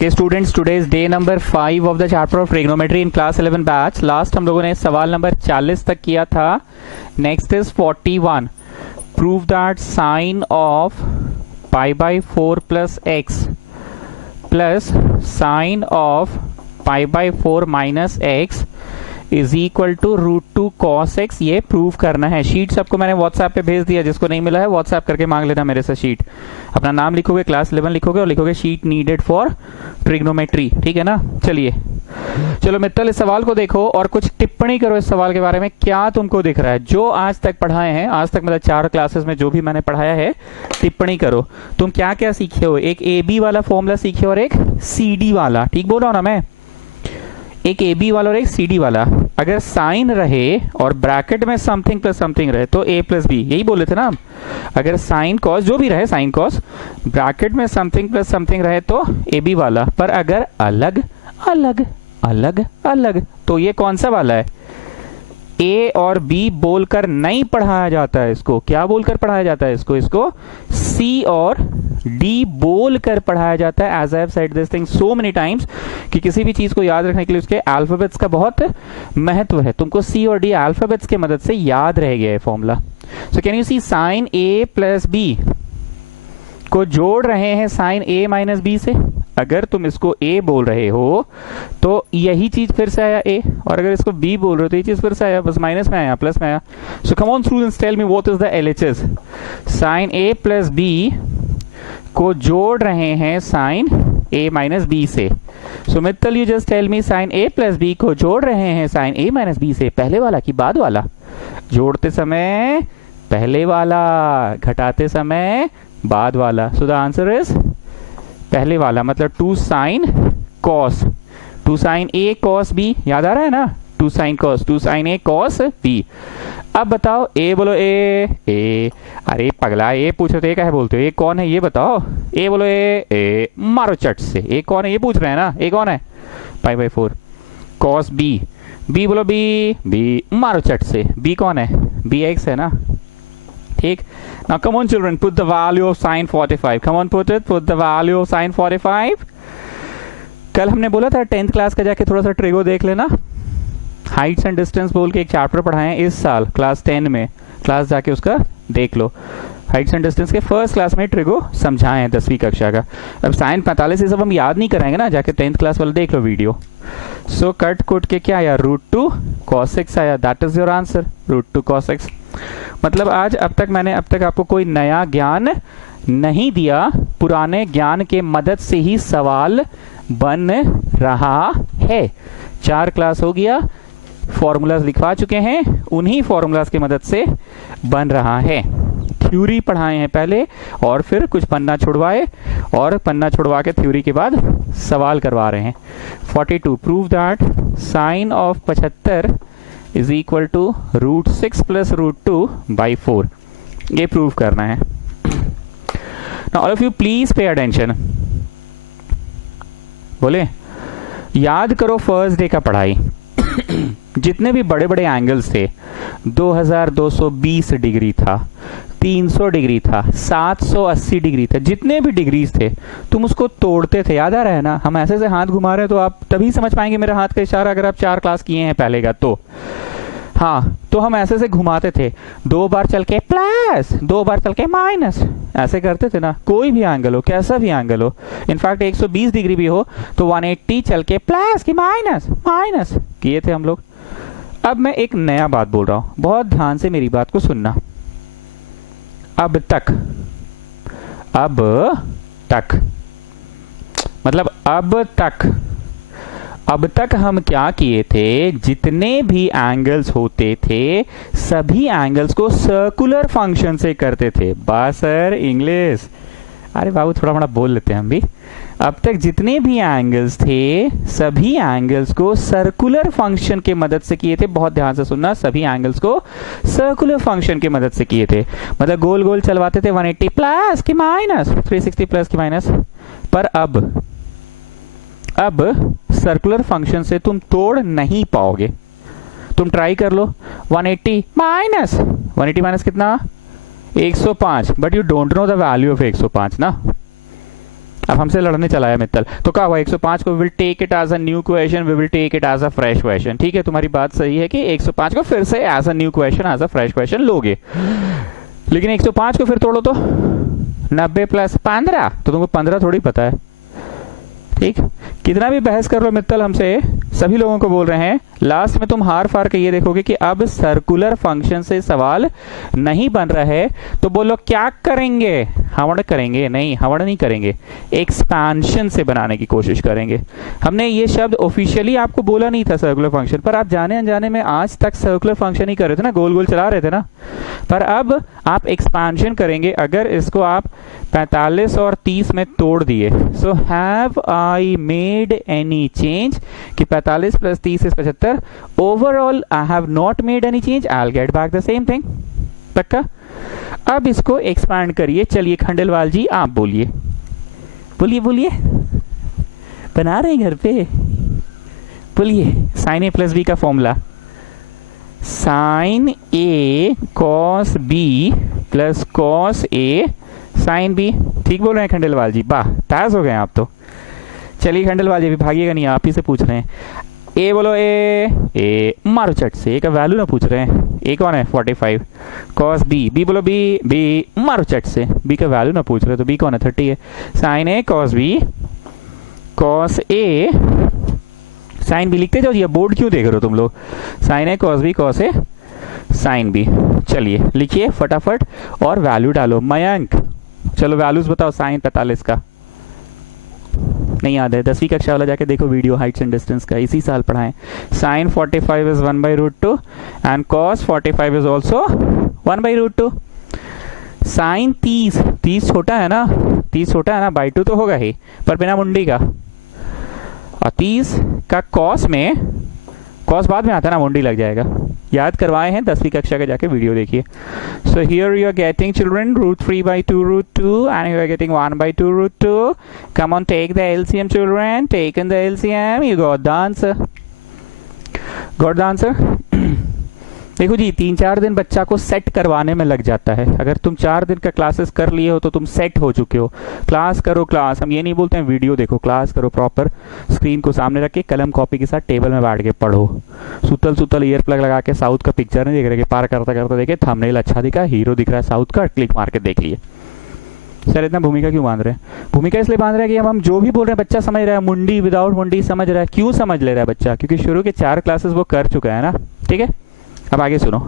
Okay students, today is day number 5 of the chapter of trigonometry in class 11 batch. Last हम लोगों ने सवाल number 40 तक किया था। Next is 41। Prove that sine of pi by 4 plus x plus sine of pi by 4 minus x is equal to √2 cos x। ये prove करना है। शीट सबको मैंने व्हाट्सएप पे भेज दिया, जिसको नहीं मिला है व्हाट्सएप करके मांग लेना मेरे से शीट। अपना नाम लिखोगे, क्लास 11 लिखोगे और लिखोगे शीट नीडेड फॉर ट्रिग्नोमेट्री, ठीक है ना। चलिए चलो मित्तल, इस सवाल को देखो और कुछ टिप्पणी करो इस सवाल के बारे में। क्या तुमको दिख रहा है जो आज तक पढ़ाए हैं, आज तक मतलब 4 क्लासेस में जो भी मैंने पढ़ाया है, टिप्पणी करो। तुम क्या क्या सीखे हो? एक ए बी वाला फॉर्मूला सीखे और एक सी डी वाला, ठीक बोल रहा हूं ना मैं? एक ए बी वाला और एक सी डी वाला। अगर साइन रहे और ब्रैकेट में समथिंग प्लस समथिंग रहे तो ए प्लस बी, यही बोले थे ना हम। अगर साइन कॉस जो भी रहे, साइन कॉस, ब्रैकेट में समथिंग प्लस समथिंग रहे तो ए बी वाला। पर अगर अलग अलग अलग अलग तो ये कौन सा वाला है? ए और बी बोलकर नहीं पढ़ाया जाता है इसको। क्या बोलकर पढ़ाया जाता है इसको? इसको सी और डी बोलकर पढ़ाया जाता है। As I have said this thing so many times कि किसी भी चीज को याद रखने के लिए उसके अल्फाबेट्स का बहुत महत्व है। तुमको सी और डी अल्फाबेट्स की मदद से याद रह गया है formula. So can you see, sine A plus B को जोड़ रहे हैं साइन ए माइनस बी से। अगर तुम इसको ए बोल रहे हो तो यही चीज फिर से आया ए, और अगर इसको बी बोल रहे हो तो ये चीज फिर से आया, बस माइनस में आया प्लस में आया। So come on students, tell me what is the LHS. Sine A plus B को जोड़ रहे हैं साइन ए माइनस बी से। So Mittal, you just tell me, sine A plus B को जोड़ रहे हैं साइन ए माइनस बी से। पहले वाला कि बाद वाला? जोड़ते समय पहले वाला, घटाते समय बाद वाला। सो द आंसर इज पहले वाला, मतलब 2 साइन कॉस, 2 साइन ए कॉस बी। याद आ रहा है ना? 2 साइन कॉस, 2 साइन ए कॉस बी। अब बताओ, ए बोलो ए ए। अरे पगला, ए पूछो तो ए कहे बोलते हो? ए कौन है ये बताओ? ए बोलो ए ए, मारो चट से। ए कौन है ये पूछ रहे हैं ना? ए कौन है? Pi by 4 cos b. B बोलो बी बी, मारो चट से। बी कौन है? बी एक्स है ना, ठीक। Now come on children, put the value of sin 45. Come on, put the value of sin 45. कल हमने बोला था 10th क्लास का जाके थोड़ा सा ट्रिगो देख लेना। हाइट्स एंड डिस्टेंस बोल के एक चैप्टर पढ़ाए इस साल क्लास 10 में, क्लास जाके उसका देख लो। हाइट्स एंड डिस्टेंस के फर्स्ट क्लास में ट्रिगो समझाए हैं 10वीं कक्षा का। अब साइन 45 ये सब हम याद नहीं कराएंगे ना, जाके 10th क्लास वाला देख लो वीडियो। सो कट कुट के क्या आया? √2 cos x आया। That is your answer, √2 cos x। मतलब आज अब तक आपको कोई नया ज्ञान नहीं दिया, पुराने ज्ञान के मदद से ही सवाल बन रहा है। 4 क्लास हो गया, फॉर्मूलाज लिखवा चुके हैं, उन्हीं फॉर्मूलाज की मदद से बन रहा है। थ्योरी पढ़ाए हैं पहले और फिर कुछ पन्ना छुड़वाए, और पन्ना छुड़वा के थ्योरी के बाद सवाल करवा रहे हैं। 42, prove that sine of 75 is equal to √6 plus √2 by 4। ये प्रूव करना है। Now all of you please pay attention. बोले याद करो फर्स्ट डे का पढ़ाई। जितने भी बड़े बड़े एंगल्स थे, 2220 डिग्री था, 300 डिग्री था, 780 डिग्री था, जितने भी डिग्रीज थे तुम उसको तोड़ते थे। याद आ रहा है ना? हम ऐसे से हाथ घुमा रहे हैं तो आप तभी समझ पाएंगे मेरे हाथ का इशारा, अगर आप 4 क्लास किए हैं पहले का तो। हाँ, तो हम ऐसे से घुमाते थे, 2 बार चल के प्लस, 2 बार चल के माइनस, ऐसे करते थे ना। कोई भी एंगल हो, कैसा भी एंगल हो, इनफैक्ट 120 डिग्री भी हो तो 180 चल के प्लस की माइनस माइनस किए थे हम लोग। अब मैं एक नया बात बोल रहा हूं, बहुत ध्यान से मेरी बात को सुनना। अब तक मतलब अब तक हम क्या किए थे? जितने भी एंगल्स होते थे सभी एंगल्स को सर्कुलर फंक्शन से करते थे। बस सर इंग्लिश, अरे बाबू थोड़ा बड़ा बोल लेते हैं हम भी। अब तक जितने भी एंगल्स थे सभी एंगल्स को सर्कुलर फंक्शन के मदद से किए थे। बहुत ध्यान से सुनना, सभी एंगल्स को सर्कुलर फंक्शन की मदद से किए थे। मतलब गोल गोल चलवाते थे, 180 प्लस की माइनस, 360 प्लस की माइनस। पर अब सर्कुलर फंक्शन से तुम तोड़ नहीं पाओगे। तुम ट्राई कर लो, 180 माइनस कितना? 105। But you don't know the value of 105 ना। अब हमसे लड़ने चला है मित्तल, तो क्या हुआ 105 को will take it as a new question, we will take it as a fresh question. ठीक है, तुम्हारी बात सही है कि 105 को फिर से as a new question, as a fresh question लोगे, लेकिन 105 को फिर तोड़ो तो 90 प्लस 15, तो तुमको 15 थोड़ी पता है। ठीक, कितना भी बहस कर लो मित्तल हमसे, सभी लोगों को बोल रहे हैं, लास्ट में तुम हार फार के ये देखोगे कि अब सर्कुलर फंक्शन से सवाल नहीं बन रहा है, तो बोलो क्या करेंगे, हवड़ करेंगे, नहीं हवड़ नहीं करेंगे, एक्सपेंशन से बनाने की कोशिश करेंगे। हमने ये शब्द ऑफिशियली आपको बोला नहीं था सर्कुलर फंक्शन, पर आप जाने अनजाने में आज तक सर्कुलर फंक्शन ही कर रहे थे ना, गोल गोल चला रहे थे ना, पर अब आप एक्सपेंशन करेंगे। अगर इसको आप 45 और 30 में तोड़ दिए, so have I made any change, कि 45 plus 30 is 75, overall I have not made any change, I will get back the same thing. पक्का? अब इसको एक्सपैंड करिए। चलिए खंडेलवाल जी आप बोलिए, बोलिए बोलिए, बना रहे हैं घर पे, बोलिए। साइन ए प्लस बी का formula, sign A cos B plus cos A sine B. ठीक बोल रहे हैं खंडेलवाल जी, वाह ताज हो गए आप तो। चलिए खंडेलवाल जी अभी भागिएगा नहीं, आप ही से पूछ रहे हैं। ए बोलो, ए मारो चट से, ए का वैल्यू ना पूछ रहे हैं, ए कौन है 45, कॉस बी, बी बोलो बी मारो चट से, बी का वैल्यू ना पूछ रहे, तो बी कौन है 30 है। Sign A cos B cos A sine B लिखते जाओ जी, बोर्ड क्यों देख रहे हो तुम लोग, sine A cos B cos A sine B. चलिए लिखिए फटाफट और वैल्यू डालो। मयंक चलो वैल्यूज बताओ, साइन 45 का नहीं याद है, 10वीं कक्षा वाला जाके देखो वीडियो, हाइट्स एंड डिस्टेंस का, इसी साल पढ़ाएं। Sine 45 is 1/√2 and cos 45 is also 1/√2। Sine 30 छोटा है ना, 30 छोटा है ना, बाई 2 तो होगा ही, पर बिना मुंडी का। और 30 का कॉस में, कॉस बाद में आता है ना, मुंडी लग जाएगा। याद करवाए हैं 10वीं कक्षा का, जाके वीडियो देखिए। So here you are getting children √3/2√2 and you are getting 1/2√2. Come on, take the LCM children, take in the LCM, you got the answer. Got the answer? देखो जी 3-4 दिन बच्चा को सेट करवाने में लग जाता है। अगर तुम 4 दिन का क्लासेस कर लिए हो तो तुम सेट हो चुके हो। क्लास करो, क्लास, हम ये नहीं बोलते हैं वीडियो देखो, क्लास करो, प्रॉपर स्क्रीन को सामने रख के कलम कॉपी के साथ टेबल में बैठ के पढ़ो। सुतल ईयर प्लग लगा के साउथ का पिक्चर नहीं देख रहे कि पार करता करता देखे थंबनेल अच्छा दिखा, हीरो दिख रहा है साउथ का, क्लिक मार के देख लिए। सर इतना भूमिका क्यों बांध रहे हैं? भूमिका इसलिए बांध रहे हैं कि हम जो भी बोल रहे हैं बच्चा समझ रहा है, मुंडी विदाउट मुंडी समझ रहा है। क्यों समझ ले रहा है बच्चा? क्योंकि शुरू के 4 क्लासेस वो कर चुका है ना। ठीक है, अब आगे सुनो।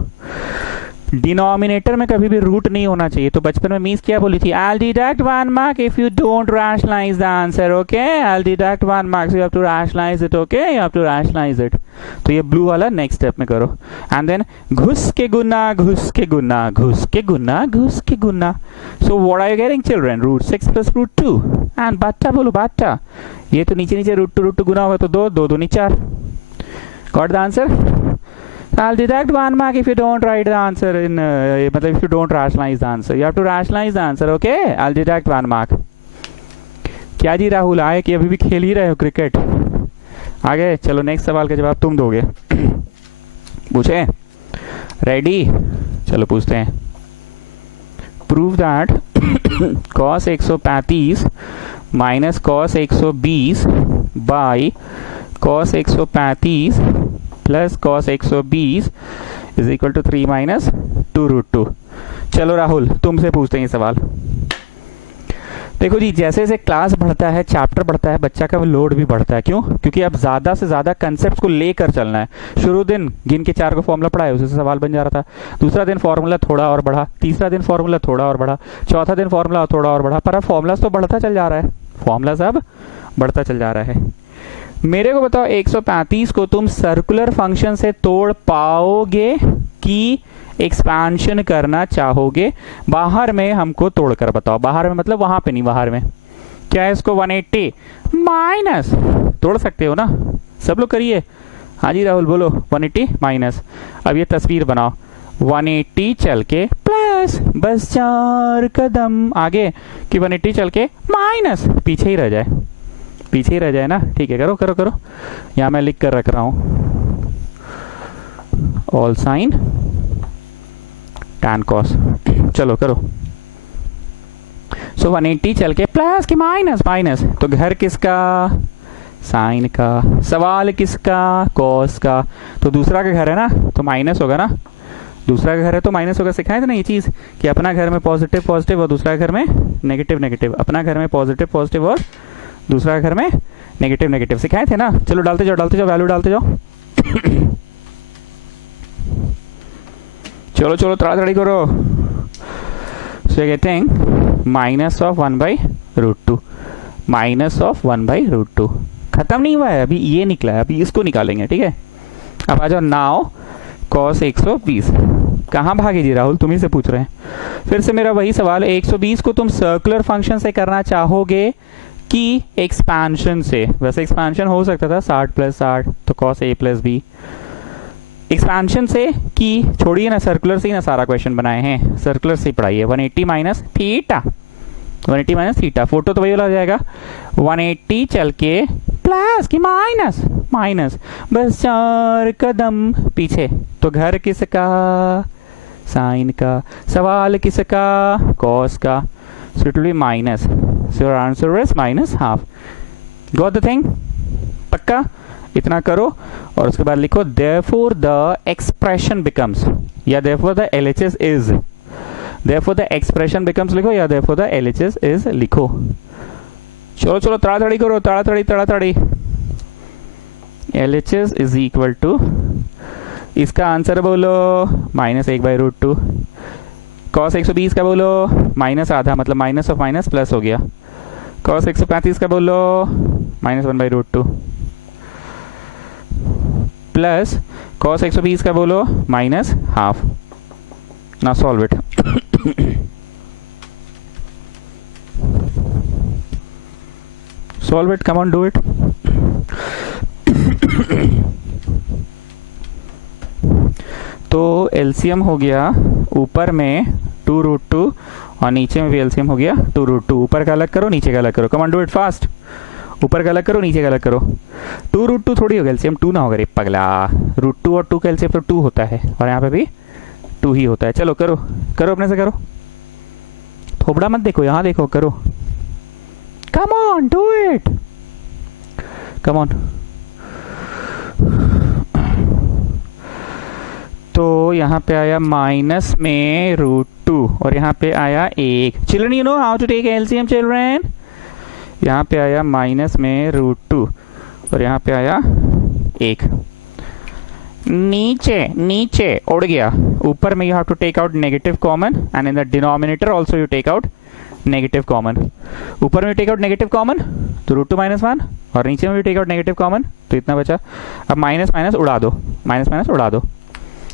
डिनोमिनेटर में कभी भी रूट नहीं होना चाहिए। तो बचपन में मीस क्या बोली थी? I'll deduct 1 mark if you don't rationalize the answer, okay? I'll deduct 1 mark, so you have to rationalize it, okay? You have to rationalize it. तो ये ब्लू वाला नेक्स्ट स्टेप में करो। एंड देन घुस के गुना, घुस के गुना, घुस के गुना, घुस के गुना। So what are you getting children? √6 plus √2 and बाटा बोलो बाटा। ये तो नीचे नीचे √2 गुना होगा तो 2 2 दूनी 4। Got the answer? I'll deduct 1 mark if you don't write the answer in मतलब if you don't rationalize the answer. You have to rationalize the answer, okay? I'll deduct 1 mark. क्या जी राहुल आए कि अभी भी खेल ही रहे हो क्रिकेट? आगे चलो, नेक्स्ट सवाल का जवाब तुम दोगे। पूछे? रेडी? चलो पूछते हैं। Prove that cos 135 minus cos 120 by cos 135 plus cos 120 is equal to 3 minus 2√2। चलो राहुल तुमसे पूछते हैं ये सवाल। देखो जी जैसे जैसे क्लास बढ़ता है, चैप्टर बढ़ता है, बच्चा का लोड भी बढ़ता है। क्यों? क्योंकि अब ज्यादा से ज्यादा कंसेप्ट को लेकर चलना है। शुरू दिन गिन के 4 को फॉर्मूला पढ़ाया, उसी से सवाल बन जा रहा था। दूसरा दिन फॉर्मूला थोड़ा और बढ़ा, तीसरा दिन फॉर्मूला थोड़ा और बढ़ा, चौथा दिन फॉर्मूला थोड़ा और बढ़ा, पर अब फॉर्मूला तो बढ़ता चल जा रहा है, फॉर्मूला सब बढ़ता चल जा रहा है। मेरे को बताओ 135 को तुम सर्कुलर फंक्शन से तोड़ पाओगे कि एक्सपेंशन करना चाहोगे? बाहर में हमको तोड़कर बताओ। बाहर में मतलब वहां पे नहीं, बाहर में क्या है? इसको 180 माइनस तोड़ सकते हो ना? सब लोग करिए। हाँ जी राहुल बोलो 180 माइनस। अब ये तस्वीर बनाओ, 180 चल के प्लस, बस 4 कदम आगे कि 180 चल के माइनस, पीछे ही रह जाए, पीछे ही रह जाए ना। ठीक है, करो करो करो। यहां मैं लिख कर रख रहा हूं ऑल साइन टैन कॉस। चलो करो। सो 180 चल के प्लस की माइनस माइनस, तो घर किसका, साइन का, सवाल किसका, कॉस का, तो दूसरा का घर है ना तो माइनस होगा ना, दूसरा का घर है तो माइनस होगा। सिखाए थे ना ये चीज़ कि अपना घर में पॉजिटिव पॉजिटिव और दूसरा घर में नेगेटिव नेगेटिव, अपना घर में पॉजिटिव पॉजिटिव और दूसरा घर में नेगेटिव नेगेटिव, सिखाए थे ना। चलो डालते जाओ वैल्यू डालते जाओ। चलो चलो तड़ातड़ी करो। So getting minus of 1/√2, minus of 1/√2। खत्म नहीं हुआ है अभी, ये निकला है, अभी इसको निकालेंगे, ठीक है। अब आ जाओ नाउ cos 120, कहाँ भागे जी राहुल, तुम ही से पूछ रहे हैं। फिर से मेरा वही सवाल, 120 को तुम सर्कुलर फंक्शन से करना चाहोगे कि एक्सपेंशन से। वैसे एक्सपेंशन हो सकता था 60 + 60 तो cos a + b, एक्सपेंशन से कि छोड़िए ना, सर्कुलर से ही ना सारा क्वेश्चन बनाए हैं, सर्कुलर से ही पढ़ाइए। 180 minus theta, 180 minus theta, photo तो वही वाला आ जाएगा। 180 चल के प्लस की माइनस माइनस, बस 4 कदम पीछे, तो घर किसका, साइन का, सवाल किसका, कॉस का, so it will be minus, so your answer is -½ got the thing. पक्का इतना करो और उसके बाद लिखो देयरफॉर द एक्सप्रेशन बिकम्स, या therefore the LHS is, therefore the expression becomes लिखो या देयरफॉर द LHS इज लिखो। चलो चलो तड़ातड़ी करो, तड़ातड़ी। LHS इज इक्वल टू, इसका आंसर बोलो -1/√2, cos 120 का बोलो -½ मतलब माइनस ऑफ माइनस प्लस हो गया, cos 135 का बोलो -1/√2 प्लस cos 120 का बोलो -½ ना solve it. solve it, come on do it। तो एलसीएम हो गया ऊपर में 2√2 और नीचे में भी एलसीएम हो गया 2√2। ऊपर का अलग करो नीचे का अलग करो, कम ऑन डू इट फास्ट। ऊपर का अलग करो नीचे का अलग करो। 2√2 थोड़ी होगा एलसीएम 2 ना होगा रे पगला, √2 और 2 का एलसीएम तो 2 होता है और यहाँ पे भी 2 ही होता है। चलो करो करो अपने से करो, थोबड़ा मत देखो, यहाँ देखो, करो, कम on do it, come on. तो यहाँ पे आया माइनस में √2 और यहाँ पे आया 1। Children you know how to take LCM children. यहाँ पे आया माइनस में √2 और यहाँ पे आया 1। नीचे नीचे उड़ गया, ऊपर में you have to take out negative common and in the denominator also you take out negative common. ऊपर में टेक आउट नेगेटिव कॉमन तो √2 - 1 और नीचे में भी टेक आउट नेगेटिव कॉमन तो इतना बचा। अब माइनस माइनस उड़ा दो, माइनस माइनस उड़ा दो।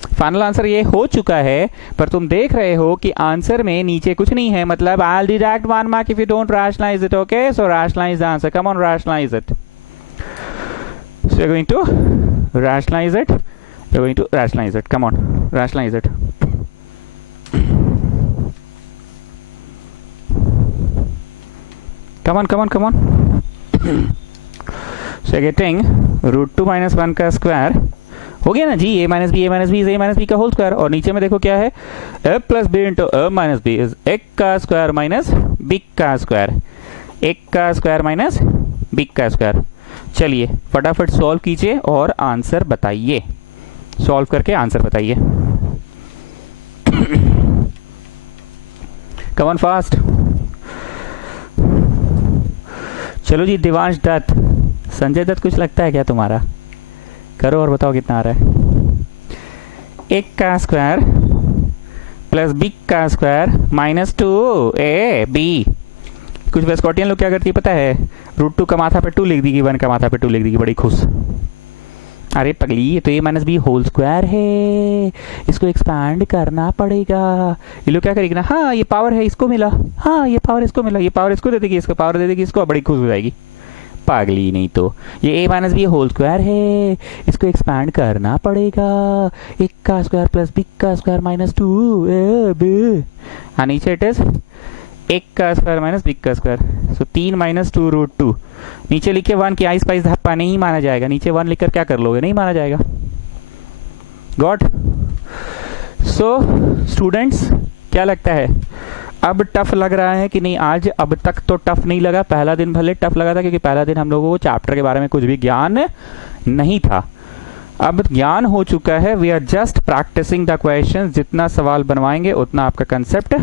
फाइनल आंसर ये हो चुका है, पर तुम देख रहे हो कि आंसर में नीचे कुछ नहीं है, मतलब I will deduct 1 mark if you don't rationalise it. Okay, so rationalise the answer, come on rationalise it. So you are going to rationalise it, you are going to rationalise it, come on rationalise it. come on so you're getting √2 - 1 का square हो गया ना जी, a - b a - b is a - b का whole square. और नीचे में देखो क्या है, a + b * a - b is a का स्क्वायर माइनस b का स्क्वायर, a का स्क्वायर माइनस b का स्क्वायर। चलिए फटाफट सॉल्व कीजिए और आंसर बताइए, सॉल्व करके आंसर बताइए। Come on fast. चलो जी दिवांश दत्त, संजय दत्त कुछ लगता है क्या तुम्हारा? करो और बताओ कितना आ रहा है। 1 का स्क्वायर प्लस b का स्क्वायर माइनस 2ab। कुछ वेस्कॉटियन लोग क्या करती है पता है, √2 का माथा पे 2 लिख देगी, 1 का माथा पे 2 लिख देगी, बड़ी खुश। अरे पगली ये तो a - b होल स्क्वायर है, इसको एक्सपैंड करना पड़ेगा। ये लोग क्या करेगी ना, हाँ ये पावर है इसको मिला, हाँ ये पावर इसको मिला, ये पावर इसको दे देगी, इसको पावर दे देगी इसको, बड़ी खुश हो जाएगी। पागली नहीं तो ये a - b होल स्क्वायर है, इसको एक्सपैंड करना पड़ेगा। 1 का स्क्वायर प्लस b का स्क्वायर माइनस 2ab। हाँ नीचे इट इज 1 का स्क्वायर माइनस b का स्क्वायर, सो 3 - 2 √2। नीचे लिखे 1 की आइस पाइस धप्पा नहीं माना जाएगा, नीचे 1 लिखकर क्या कर लोगे, नहीं माना जाएगा। गॉट। सो स्टूडेंट्स क्या लगता है अब टफ लग रहा है कि नहीं आज? अब तक तो टफ नहीं लगा, पहला दिन भले टफ लगा था क्योंकि पहला दिन हम लोगों को चैप्टर के बारे में कुछ भी ज्ञान नहीं था। अब ज्ञान हो चुका है, we are just practising the question. जितना सवाल बनवाएंगे उतना आपका कंसेप्ट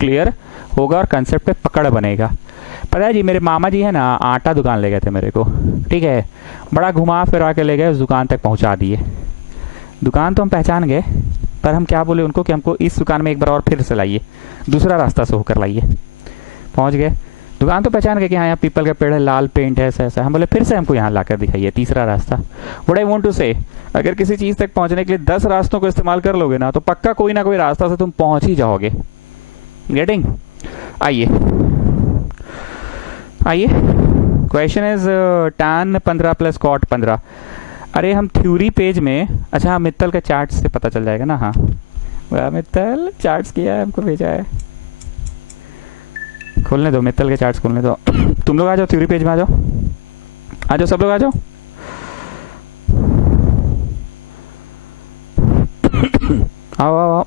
क्लियर होगा और कंसेप्ट पे पकड़ बनेगा। पता है जी, मेरे मामा जी है ना, आटा दुकान ले गए थे मेरे को, ठीक है, बड़ा घुमा फिरा के ले गए, उस दुकान तक पहुंचा दिए। दुकान तो हम पहचान गए, पर हम क्या बोले उनको कि हमको इस दुकान में एक बार और फिर से लाइए, दूसरा रास्ता से होकर लाइए। पहुंच गए, दुकान तो पहचान गए कि हाँ यहाँ पीपल का पेड़ है, लाल पेंट है, ऐसा ऐसा। हम बोले फिर से हमको यहाँ लाकर दिखाइए तीसरा रास्ता। व्हाट आई वांट टू से, अगर किसी चीज तक पहुंचने के लिए 10 रास्तों को इस्तेमाल कर लोगे ना, तो पक्का कोई ना कोई रास्ता से तुम पहुंच ही जाओगे। गेटिंग? आइए आइए, question is tan 15 plus cot 15। अरे हम थ्योरी पेज में, अच्छा हाँ मित्तल का चार्ट से पता चल जाएगा ना। हाँ मित्तल चार्ट्स किया है, हमको भेजा है, खोलने दो मित्तल के चार्ट्स खोलने दो। तुम लोग आ जाओ थ्योरी पेज में, आ जाओ आ जाओ, सब लोग आ जाओ। आओ आओ आओ।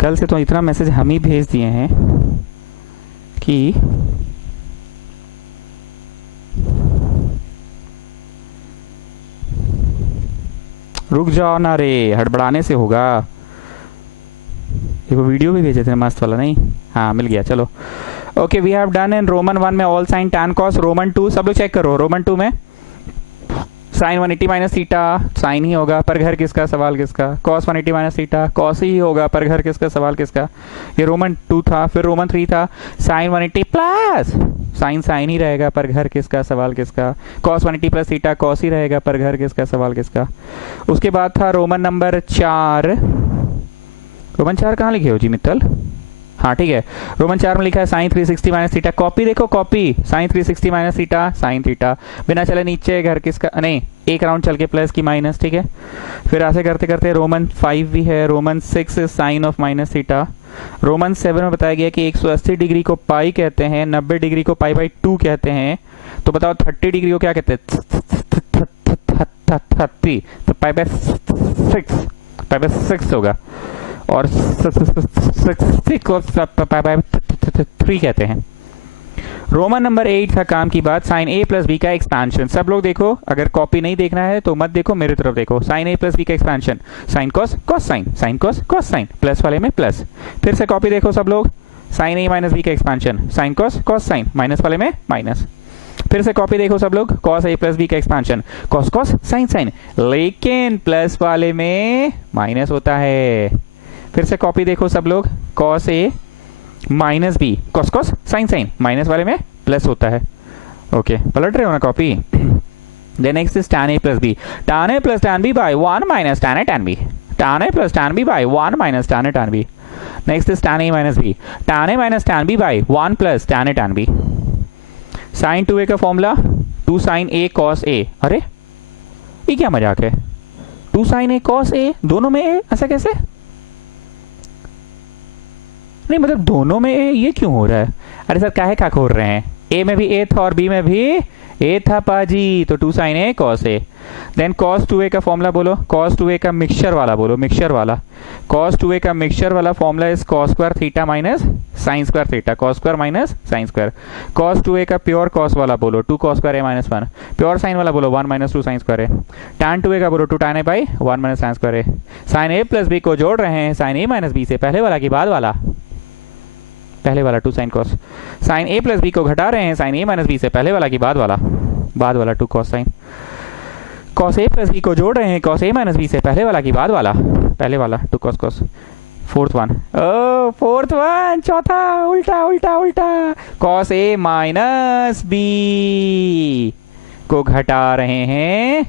कल से तो इतना मैसेज हम ही भेज दिए हैं कि रुक जाओ ना रे, हड़बड़ाने से होगा। एक वीडियो भी भेजे थे मस्त वाला, नहीं? हाँ मिल गया, चलो। Okay, we have done in Roman 1 में all sine tan cos. Roman 2 सब लोग चेक करो, रोमन 2 में साइन 180 माइनस थीटा साइन ही होगा, पर घर किसका, सवाल किसका? कॉस 180 माइनस थीटा कॉस ही होगा, पर घर किसका, सवाल किसका? ये रोमन 2 था। फिर रोमन 3 था साइन 180 प्लस साइन साइन ही रहेगा, पर घर किसका, सवाल किसका? कॉस 180 प्लस थीटा कॉस ही रहेगा, पर घर किसका, सवाल किसका? उसके बाद था रोमन नंबर 4। रोमन 4 कहाँ लिखे हो जी मित्तल? हाँ ठीक है, रोमन 4 में लिखा है साइन 360 माइनस थीटा। कॉपी देखो, copy, sine 360 minus theta sine theta, बिना चले नीचे घर किसका, नहीं एक राउंड चल के प्लस की माइनस, ठीक है। फिर ऐसे करते करते रोमन 5 भी है, Roman 6 is sine of minus theta. Roman 7 में बताया गया कि 180 डिग्री को पाई कहते हैं, 90 डिग्री को पाई बाई 2 कहते हैं। तो बताओ 30 डिग्री को क्या कहते हैं? 30, तो पाई बाई 6 होगा, और 6 को 3 कहते हैं। रोमन नंबर 8 था काम की बात, साइन ए प्लस बी का एक्सपेंशन। सब लोग देखो, अगर कॉपी नहीं देखना है तो मत देखो, मेरे तरफ देखो। साइन ए प्लस बी का expansion, sine cos cos sine cos cos sine, plus वाले में प्लस। फिर से कॉपी देखो सब लोग, साइन ए माइनस बी का expansion, sine cos cos sine, minus वाले में माइनस। फिर से कॉपी देखो सब लोग, कॉस ए प्लस बी का expansion, cos cos sine sine, लेकिन प्लस वाले में माइनस होता है। फिर से कॉपी देखो सब लोग, cos A minus B, cos cos sine sine, minus वाले में प्लस होता है। ओके, पलट रहे हो ना copy? Then next is tan a plus b, tan a plus tan b by 1 minus tan a tan b, tan a plus tan b by 1 minus tan a tan b। Next is tan a minus b, tan a minus tan b by 1 plus tan a tan b। Sine 2a का formula 2 sine a cos a। अरे ये क्या मजाक है, 2 sine a cos a, दोनों में a, ऐसा कैसे? नहीं मतलब दोनों में ए, ये क्यों हो रहा है? अरे सर काहे का खोल रहे हैं, ए में भी ए था और बी में भी ए था पाजी, तो 2 sign A cos A. Then cos 2a का फॉर्मूला बोलो, cos 2a का मिक्सचर वाला बोलो, मिक्सचर वाला। cos 2a का मिक्सचर वाला formula is cos square theta minus sine square theta, cos square minus sine square. cos 2a का pure cos वाला बोलो, 2 cos square a minus 1। Pure sine वाला बोलो 1 minus 2 sine square a। tan 2a का बोलो 2 tan a by 1 minus sine square a। Sine a plus B को जोड़ रहे हैं, साइन a माइनस बी से, पहले वाला की बाद वाला, पहले वाला 2 sine cos. Sine a plus B को घटा रहे हैं, साइन a माइनस बी से, पहले वाला की बाद वाला 2 cos sine. Cos a plus B को जोड़ रहे हैं, कॉस a माइनस बी से, पहले वाला की बाद वाला, पहले वाला 2 कॉस कॉस। फोर्थ वन, चौथा, उल्टा उल्टा उल्टा, कॉस a माइनस बी को घटा रहे हैं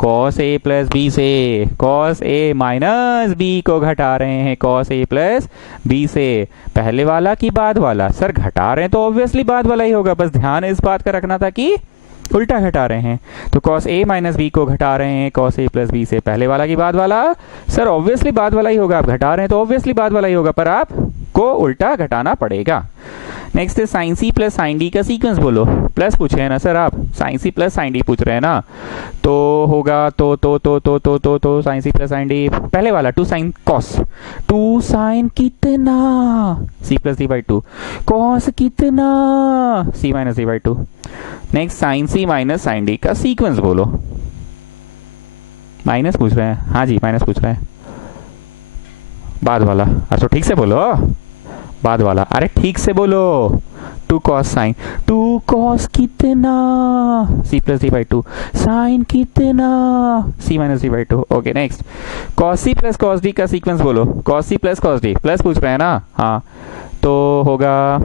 cos a प्लस बी से, cos a माइनस बी को घटा रहे हैं cos a प्लस बी से, पहले वाला की बाद वाला। सर घटा रहे हैं तो ऑब्वियसली बाद वाला ही होगा, बस ध्यान इस बात का रखना था कि उल्टा घटा रहे हैं। तो cos a माइनस बी को घटा रहे हैं cos a प्लस बी से, पहले वाला की बाद वाला। सर ऑब्वियसली बाद वाला ही होगा, आप घटा रहे हैं तो ऑब्वियसली बाद वाला ही होगा, पर आपको उल्टा घटाना पड़ेगा। नेक्स्ट है साइन सी प्लस साइन डी का सीक्वेंस बोलो। प्लस पूछे हैं ना सर आप, साइन सी प्लस साइन डी पूछ रहे हैं ना, तो होगा तो साइन सी प्लस साइन डी, पहले वाला 2 साइन कॉस, 2 साइन कितना C plus D by 2, cos कितना C minus D by 2। Next sine C minus sine D का सीक्वेंस बोलो। माइनस पूछ रहे हैं, हाँ जी माइनस पूछ रहे हैं, बाद वाला। अच्छा ठीक से बोलो, बाद वाला, अरे ठीक से बोलो। 2 कॉस साइन, 2 कॉस कितना C plus D by 2, sine कितना C minus D by 2। Okay next cos C plus cos D का सीक्वेंस बोलो। कॉस सी प्लस कॉस डी, प्लस पूछ रहे हैं ना, हाँ तो होगा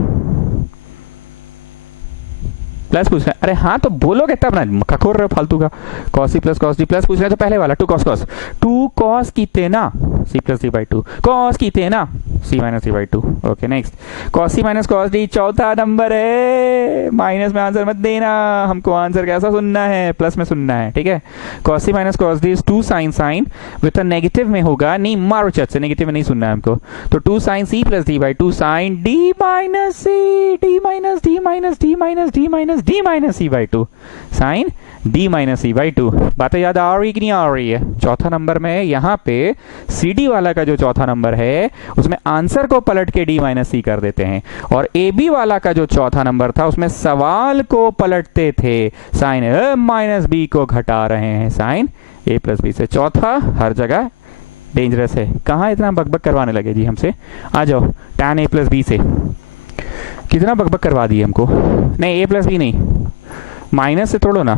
प्लस पूछ रहे हैं, अरे हाँ तो बोलोगे तब ना, खखोर रहे हो फालतू का। कॉस सी प्लस कॉस डी, प्लस पूछ रहे हैं तो पहले वाला 2 कॉस कॉस, 2 कॉस कितना C plus D by 2, cos कितना C minus D by 2। Okay next cos C minus cos D चौथा नंबर है, माइनस में आंसर मत देना, हमको आंसर कैसा सुनना है, प्लस में सुनना है, ठीक है। Cos C minus cos d is 2 sine sine with negative में होगा, नहीं मारो चट से, नेगेटिव में नहीं सुनना है हमको, तो 2 sine C plus D by 2 sine d minus c, d minus d minus d minus d minus d minus c by 2, sine d minus c by 2। बातें याद आ रही कि नहीं आ रही है? चौथा नंबर में यहाँ पे सी डी वाला का जो चौथा नंबर है उसमें आंसर को पलट के डी माइनस सी कर देते हैं, और ए बी वाला का जो चौथा नंबर था उसमें सवाल को पलटते थे, साइन ए माइनस बी को घटा रहे हैं साइन ए प्लस बी से। चौथा हर जगह डेंजरस है, कहाँ इतना बकबक करवाने लगे जी हमसे, आ जाओ। tan ए प्लस बी से कितना बकबक करवा दी हमको, नहीं ए प्लस बी नहीं, माइनस से तोड़ो ना।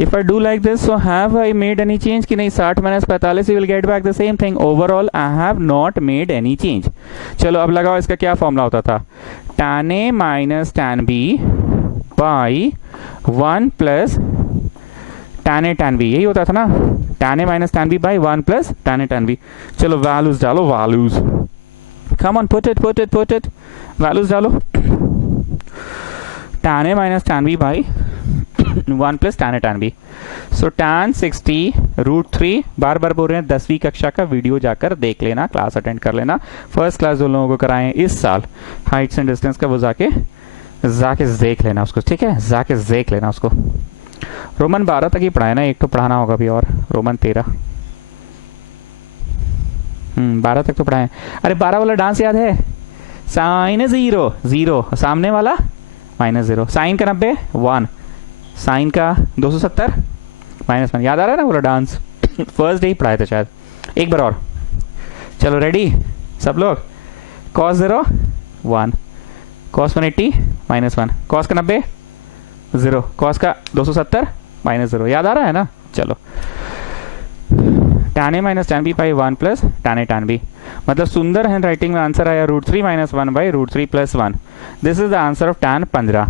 If I do like this so have I made any change कि नहीं, 60 minus 45 you will get back the same thing, overall I have not made any change. चलो अब लगाओ, इसका क्या फॉर्मूला होता था, tan a minus tan b by 1 plus tan a tan b, यही होता था ना, tan a minus tan b by 1 plus tan a tan b। चलो वैल्यूज डालो, values, come on put it, values डालो। tan a minus tan b by 1 plus tan a tan b, so tan 60√3, बार बार बोल रहे हैं 10वीं कक्षा का video जाकर देख लेना, क्लास अटेंड कर लेना। फर्स्ट क्लास जो लोगों को कराएं इस साल हाइट्स एंड डिस्टेंस का, वो जाके देख लेना उसको, ठीक है, जाके देख लेना उसको। रोमन 12 तक ही पढ़ाए ना, एक तो पढ़ाना होगा अभी और, रोमन 13 12 तक तो पढ़ाए। अरे 12 वाला डांस याद है, साइन 0 0, सामने वाला माइनस 0, साइन का 90 1, साइन का 270 -1, याद आ रहा है ना पूरा डांस, फर्स्ट डे ही पढ़ाए थे शायद। एक बार और, चलो रेडी सब लोग। cos 0 1, cos 180 -1, cos का 90 0, cos का 270 -0, याद आ रहा है ना। चलो tan a minus tan b by 1 plus tan a tan b, मतलब सुंदर हैंड राइटिंग में आंसर आया √3 - 1 by √3 + 1। This is the answer of tan 15।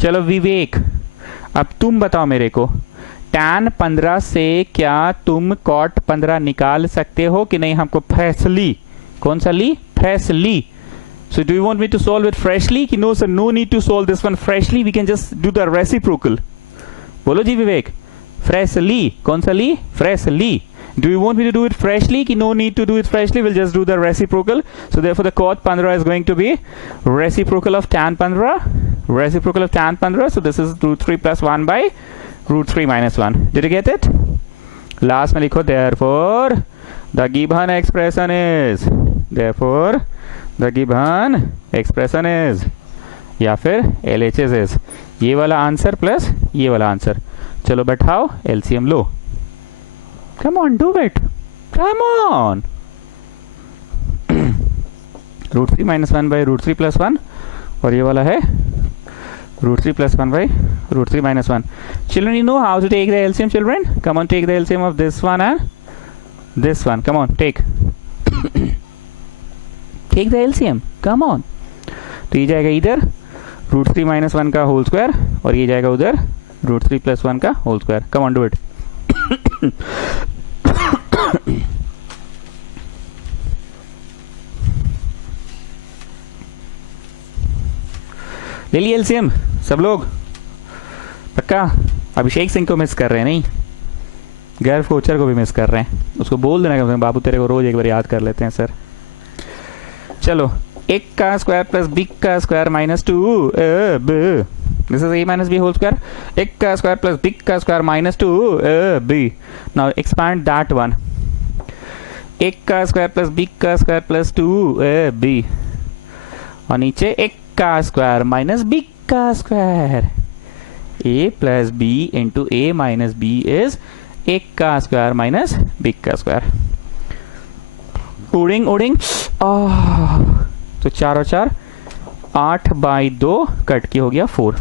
चलो विवेक, अब तुम बताओ मेरे को, tan 15 से क्या तुम cot 15 निकाल सकते हो कि नहीं? हमको फ्रेशली, कौन सा ली? Freshly. So do you want me to solve it freshly? कि no sir, no need to solve this one freshly, we can just do the reciprocal। बोलो जी विवेक, freshly, कौन सा ली? freshly। Do you want me to do it freshly? कि no need to do it freshly, we'll just do the reciprocal। So therefore the cot 15 is going to be reciprocal of tan 15, reciprocal of tan 15, so this is √3 + 1 by √3 - 1। Did you get it? Last में लिखो therefore the given expression is, therefore the given expression is, या फिर LHS is, ये वाला answer plus ये वाला answer. चलो बैठाओ, LCM low, come on do it, come on। √3 - 1 by √3 + 1, और ये वाला है √3 + 1 by √3 - 1। Children, you know how to take the LCM, children? Come on, take the LCM of this one and this one, come on, take take the LCM, come on। तो ये जाएगा इधर √3 - 1 का whole square, और ये जाएगा उधर √3 + 1 का whole square. Come on do it. ले लिए एलसीएम सब लोग? पक्का? अभिषेक सिंह को मिस कर रहे हैं नहीं, गर्व कोचर को भी मिस कर रहे हैं, उसको बोल देना कि बाबू तेरे को रोज एक बार याद कर लेते हैं सर। चलो a का स्क्वायर प्लस b का square minus 2ab, this is a minus b whole square, a का स्क्वायर प्लस b का square minus 2ab. now expand that one, a का स्क्वायर प्लस b का स्क्वायर प्लस 2ab, और नीचे a का square minus b का square. a plus b into a minus b is a का square minus b का square. उड़िंग उड़िंग, तो 4 और 4 8/2 कट के हो गया 4.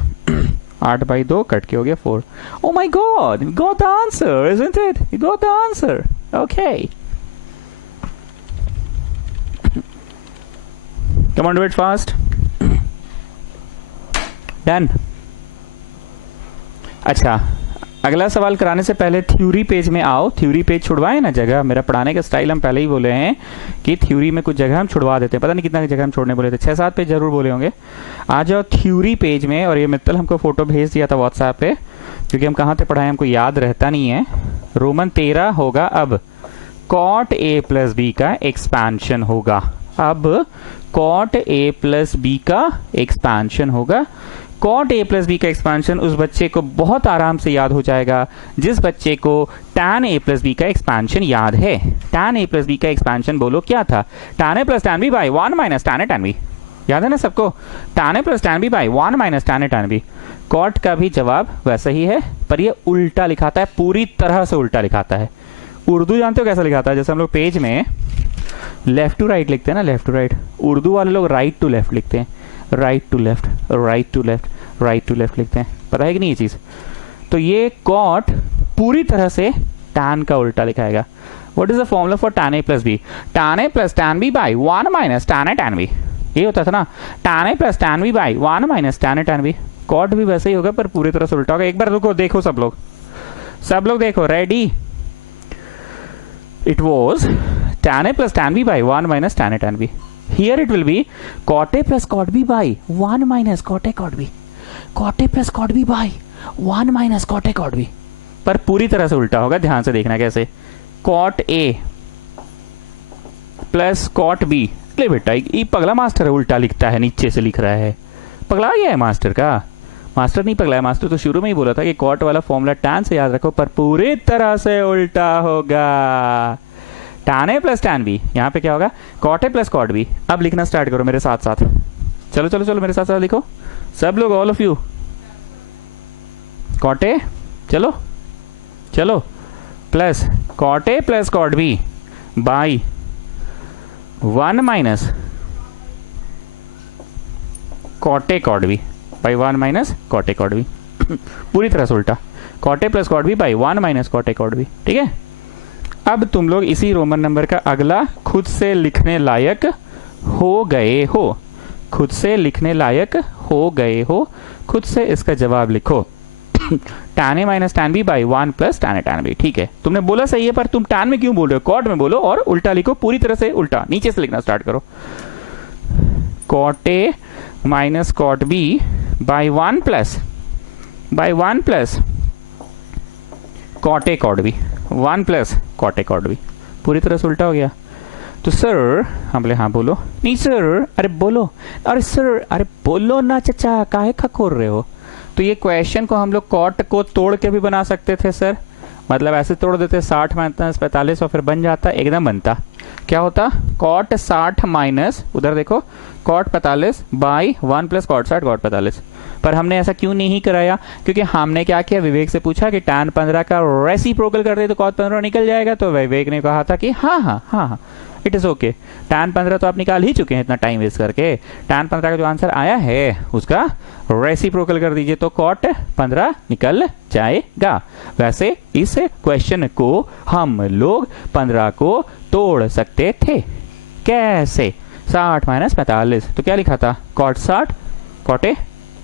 8/2 कट के हो गया 4. Oh my God, you got the answer, isn't it? You got the answer. Okay. Come on, do it fast. Done. अच्छा, अगला सवाल कराने से पहले थ्योरी पेज में आओ. थ्योरी पेज छुड़वाए ना जगह. मेरा पढ़ाने का स्टाइल हम पहले ही बोले हैं कि थ्योरी में कुछ जगह हम छुड़वा देते हैं. पता नहीं कितना जगह हम छोड़ने बोले थे, 6-7 पेज जरूर बोले होंगे. आ जाओ थ्योरी पेज में. और ये मित्तल हमको फोटो भेज दिया था व्हाट्सएप पे, क्योंकि हम कहाँ थे पढ़ाए हमको याद रहता नहीं है. रोमन 13 होगा. अब कॉट ए प्लस बी का एक्सपेंशन होगा. अब कॉट ए प्लस बी का एक्सपेंशन होगा. कॉट ए प्लस बी का एक्सपेंशन उस बच्चे को बहुत आराम से याद हो जाएगा जिस बच्चे को tan a प्लस बी का एक्सपेंशन याद है. tan a प्लस बी का एक्सपेंशन बोलो क्या था? tan a plus tan b by 1 minus tan a tan b. याद है ना सबको? tan a plus tan b by 1 minus tan a tan b. Cot का भी जवाब वैसा ही है, पर ये उल्टा लिखाता है, पूरी तरह से उल्टा लिखाता है. उर्दू जानते हो कैसा लिखाता है? जैसे हम लोग पेज में लेफ्ट टू राइट लिखते हैं ना, लेफ्ट टू राइट. उर्दू वाले लोग राइट टू लेफ्ट लिखते हैं. Right to left, right to left, right to left लिखते हैं. पता है कि नहीं ये चीज? तो ये कॉट पूरी तरह से tan का उल्टा लिखाएगा. What is the formula for tan a plus b? tan a plus tan b by 1 minus tan a tan b. ये होता था ना, tan a plus tan b by 1 minus tan a tan b. Cot भी वैसे ही होगा पर पूरी तरह से उल्टा होगा. एक बार रुको, देखो सब लोग देखो. Ready? It was tan a plus tan b by 1 minus tan a tan b. Here it will be cot a plus cot b by 1 minus cot a cot b. Cot a plus cot b by 1 minus cot a cot b. पर पूरी तरह से उल्टा होगा. ध्यान से देखना कैसे. cot a plus cot b. ले बेटा, ये पगला मास्टर है, उल्टा लिखता है, नीचे से लिख रहा है. पगला गया है मास्टर का? मास्टर नहीं पगला है. मास्टर तो शुरू में ही बोला था कि कॉट वाला फॉर्मूला tan से याद रखो, पर पूरी तरह से उल्टा होगा. tan a plus tan b. यहाँ पे क्या होगा? cot a plus cot b. अब लिखना स्टार्ट करो मेरे साथ साथ. चलो चलो चलो मेरे साथ साथ लिखो सब लोग, all of you. cot a, चलो चलो, plus cot a plus cot b by 1 minus cot a cot b by 1 minus cot a cot b. पूरी तरह से उल्टा. cot a plus cot b by 1 minus cot a cot b. ठीक है? अब तुम लोग इसी रोमन नंबर का अगला खुद से लिखने लायक हो गए हो. खुद से लिखने लायक हो गए हो. खुद से इसका जवाब लिखो. tan a minus tan b by 1 plus tan a tan b. ठीक है, तुमने बोला सही है, पर तुम tan में क्यों बोल रहे हो? कॉट में बोलो और उल्टा लिखो. पूरी तरह से उल्टा, नीचे से लिखना स्टार्ट करो. cot a minus cot b by 1 plus cot a cot b. 1 plus cot a cot b. पूरी तरह से उल्टा हो गया. तो सर, हम बोले हाँ बोलो. नहीं सर, अरे बोलो. अरे सर, अरे बोलो ना चचा, काहे खखोर रहे हो? तो ये क्वेश्चन को हम लोग कॉट को तोड़ के भी बना सकते थे सर. मतलब ऐसे तोड़ देते 60 माइनस 45 और फिर बन जाता, एकदम बनता. क्या होता? cot 60 माइनस, उधर देखो, cot 45 by 1 plus cot 60 cot 45. पर हमने ऐसा क्यों नहीं कराया? क्योंकि हमने क्या किया, विवेक से पूछा कि tan 15 का रेसिप्रोकल कर दे तो cot 15 निकल जाएगा. तो विवेक ने कहा था कि हाँ हाँ हाँ हाँ, इट इज ओके. tan 15 तो आप निकाल ही चुके हैं इतना टाइम वेस्ट करके. tan 15 का जो आंसर आया है उसका रेसिप्रोकल कर दीजिए तो cot 15 निकल जाएगा. वैसे इस क्वेश्चन को हम लोग 15 को तोड़ सकते थे. कैसे? 60 माइनस 45. तो क्या लिखा था? cot 60 cot a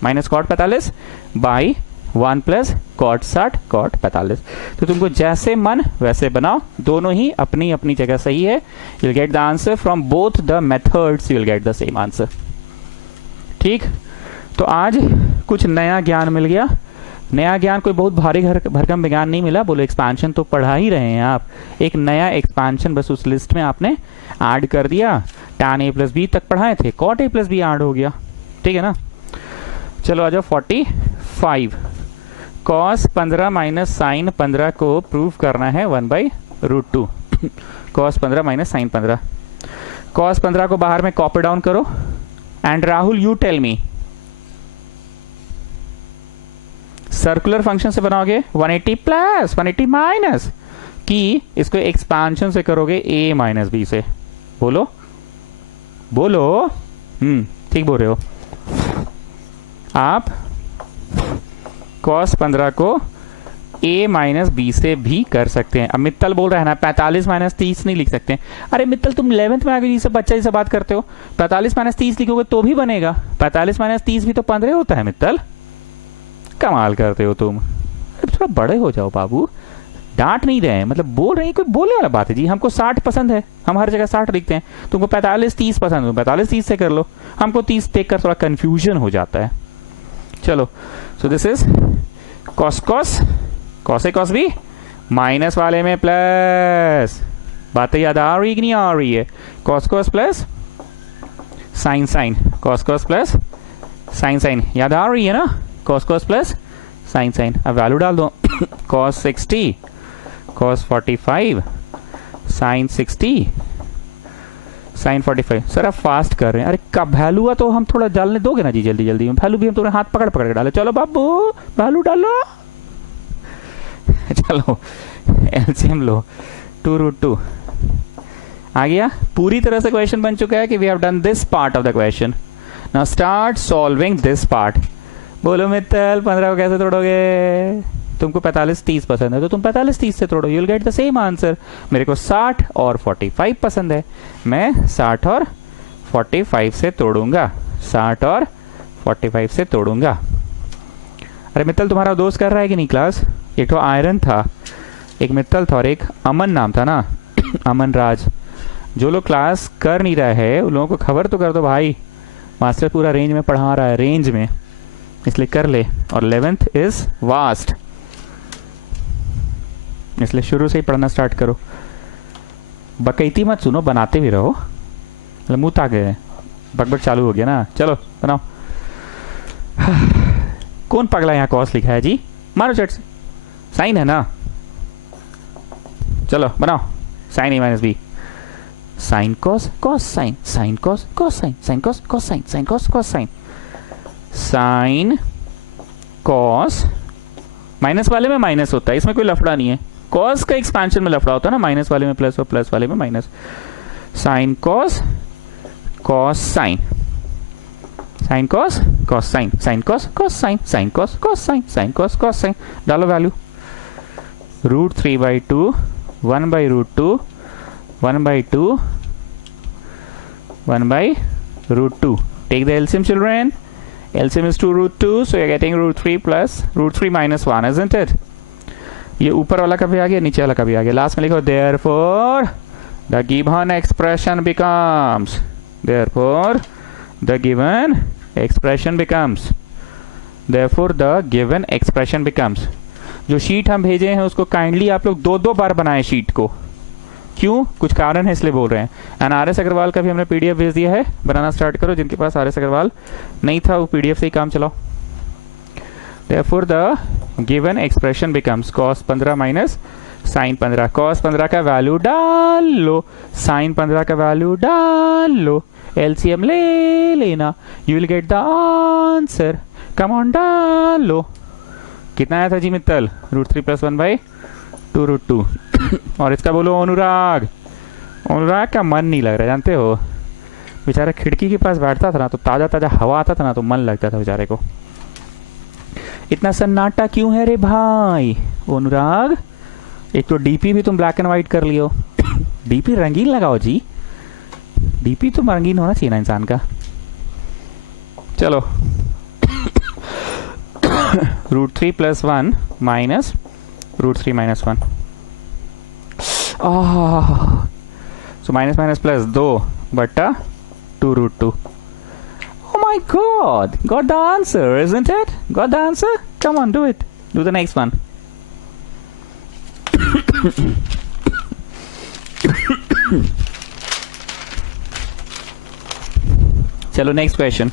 minus cot 45 by 1 plus cot 60 cot 45. तो तुमको जैसे मन वैसे बनाओ. दोनों ही अपनी अपनी जगह सही है. you'll get the answer from both the methods, you'll get the same answer. ठीक? तो आज कुछ नया ज्ञान मिल गया. नया ज्ञान कोई बहुत भारी भरकम ज्ञान नहीं मिला, बोलो एक्सपांशन तो पढ़ा ही रहे हैं आप, एक नया एक्सपांशन बस उस लिस्ट में आपने ऐड कर दिया। tan a प्लस बी तक पढ़ाए थे, cot a plus b add हो गया, ठीक है ना। चलो आ जाओ 45, cos 15 माइनस साइन 15 को प्रूव करना है 1/√2। cos 15 माइनस साइन 15, cos 15 को बाहर में कॉपी डाउन करो and Rahul you tell me, circular function से बनाओगे 180 प्लस 180 माइनस कि इसको एक्सपांशन से करोगे a माइनस बी से, बोलो बोलो, ठीक बोल रहे हो आप। cos 15 को a माइनस बी से भी कर सकते हैं। अब मित्तल बोल रहा है ना 45 माइनस 30 नहीं लिख सकते। अरे मित्तल तुम 11th में आगे जी से बच्चा जी से बात करते हो, 45 माइनस 30 लिखोगे तो भी बनेगा, 45 माइनस 30 भी तो 15 होता है मित्तल, कमाल करते हो तुम। थोड़ा बड़े हो जाओ बाबू, डांट नहीं रहे हैं, मतलब बोल रहे हैं, कोई बोलने वाला बात है जी। हमको 60 पसंद है, हम हर जगह 60 लिखते हैं, तुमको 45-30 पसंद है, 45-30 से कर लो, हमको 30 देखकर थोड़ा कंफ्यूजन हो जाता है। चलो so this is cos cos a cos b, minus वाले में प्लस, बातें याद आ रही कि नहीं आ रही है, cos plus sine cos plus sine याद आ रही है ना, cos प्लस साइन। अब वैल्यू डाल दो cos 60, cos 45, sine 60, sine 45। Sir आप फास्ट कर रहे हैं, अरे कब वैल्यू हुआ तो हम थोड़ा डालने दोगे ना जी, जल्दी जल्दी वैल्यू भी हम थोड़ा हाथ पकड़ पकड़ के डाले। चलो बाबू वैल्यू डालो चलो एलसीएम लो 2√2 आ गया। पूरी तरह से क्वेश्चन बन चुका है कि we have done this part of the question, now start solving this part. बोलो मित्तल 15 को कैसे तोड़ोगे? तुमको 45-30 पसंद है तो तुम 45-30 से तोड़ो, you will get the same answer. मेरे को 60 और 45 पसंद है, मैं 60 और 45 से तोड़ूंगा, 60 और 45 से तोड़ूंगा। अरे मित्तल तुम्हारा दोस्त कर रहा है कि नहीं क्लास? एक तो आयरन था, एक मित्तल था और एक अमन नाम था ना अमन राज। जो लोग क्लास कर नहीं रहे हैं उन लोगों को खबर तो कर दो भाई, मास्टर पूरा रेंज में पढ़ा रहा है, रेंज में, इसलिए कर ले। और 11th इज वास्ट, इसलिए शुरू से ही पढ़ना स्टार्ट करो। बकैती मत सुनो, बनाते भी रहो। मुँह आ गए, बकबक चालू हो गया ना। चलो बनाओ। कौन पगला यहाँ कॉस लिखा है जी? मारो चट से, साइन है ना। चलो बनाओ, साइन ए minus B, sine cos cos sine, sine cos cos sine, sine cos cos sine, sine cos cos sine, sine cos. Minus वाले में माइनस होता है, इसमें कोई लफड़ा नहीं है। कॉस का एक्सपेंशन में लफड़ा होता है ना, माइनस वाले में प्लस और प्लस वाले में minus. Sign cos cos sine, sine cos cos sine, sine cos cos sine, sine cos cos sine, sine cos cos sign. डालो value, √3/2, 1/√2, 1/2, 1/√2. Take the LCM children. LCM is 2√2, so you're getting √3 plus √3 minus 1, isn't it? ये ऊपर वाला कभी आ गया, नीचे वाला कभी आ गया। लास्ट में लिखो therefore the given expression becomes, therefore the given expression becomes, therefore the given expression becomes। जो शीट हम भेजे हैं उसको काइंडली आप लोग 2-2 बार बनाए शीट को, क्यों? कुछ कारण है इसलिए बोल रहे हैं। एंड RS अग्रवाल का भी हमने PDF भेज दिया है, बनाना स्टार्ट करो। जिनके पास RS अग्रवाल नहीं था वो PDF से ही काम चलाओ। Therefore the given expression becomes cos 15 minus sine 15। cos 15 का वैल्यू डाल लो, साइन 15 का वैल्यू डाल लो, LCM ले लेना, you will get the answer. Come on डाल लो। कितना आया था जी मित्तल? √3 + 1/2√2। और इसका बोलो अनुराग। अनुराग का मन नहीं लग रहा, जानते हो, बेचारा खिड़की के पास बैठता था ना तो ताज़ा ताज़ा हवा आता था ना तो मन लगता था बेचारे को। इतना सन्नाटा क्यों है रे भाई? अनुराग, एक तो डीपी भी तुम ब्लैक एंड व्हाइट कर लियो। डीपी रंगीन लगाओ जी, डीपी तो रंगीन होना चाहिए ना इंसान का। चलो √3 + 1 minus √3 - 1, so minus minus plus 2/2√2। Oh my God, got the answer, isn't it? Got the answer? Come on, do it. Do the next one. चलो next question.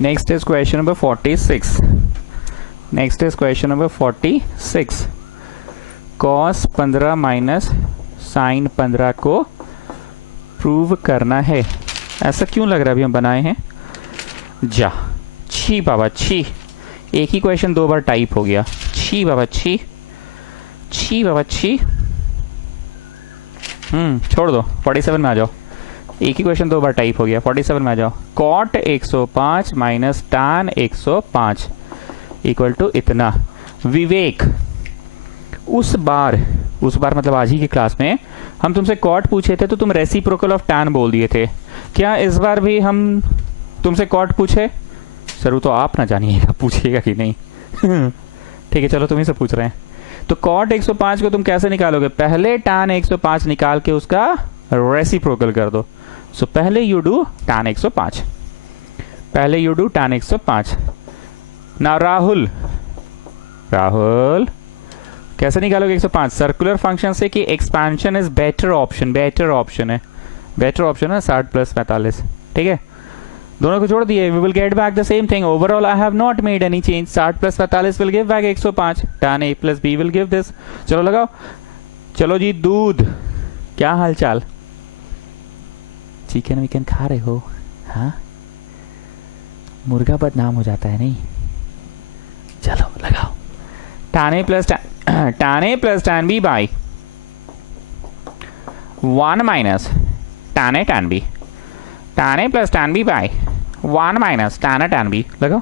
Next is question number 46. Next is question number 46. cos 15 minus sine 15 को prove करना है. ऐसा क्यों लग रहा है? अभी हम बनाए हैं. जा छी बाबा छी. एक ही क्वेश्चन दो बार टाइप हो गया. छी बाबा छी. छी बाबा छी. छोड़ दो. 47 में आ जाओ. एक ही क्वेश्चन दो बार टाइप हो गया. 47 में आ जाओ. Cot 105 minus tan 105 equal to इतना. विवेक, उस बार मतलब आज ही की क्लास में हम तुमसे कॉट पूछे थे तो तुम रेसिप्रोकल ऑफ tan बोल दिए थे. क्या इस बार भी हम तुमसे कॉट पूछे? सर वो तो आप ना जानिएगा पूछिएगा कि नहीं. ठीक है चलो तुम ही से पूछ रहे हैं. तो कॉट 105 को तुम कैसे निकालोगे? पहले tan 105 निकाल के उसका रेसिप्रोकल कर दो. सो पहले यू डू tan 105. पहले you do tan 105. Now Rahul कैसे निकालोगे 105? सर्कुलर फंक्शन से कि expansion is better option. Better option है 60 प्लस 45. ठीक है दोनों को छोड़ दिए. We will get back the same thing. Overall I have not made any change. 60 plus 45 will give back 105. tan a plus b will give this. चलो लगाओ. चलो जी दूध, क्या हाल चाल? चिकन विकन खा रहे हो? हाँ मुर्गा बदनाम हो जाता है नहीं. चलो लगाओ. tan a plus tan b by 1 minus tan a tan b. tan a plus tan b by 1 minus tan a tan b. लगाओ.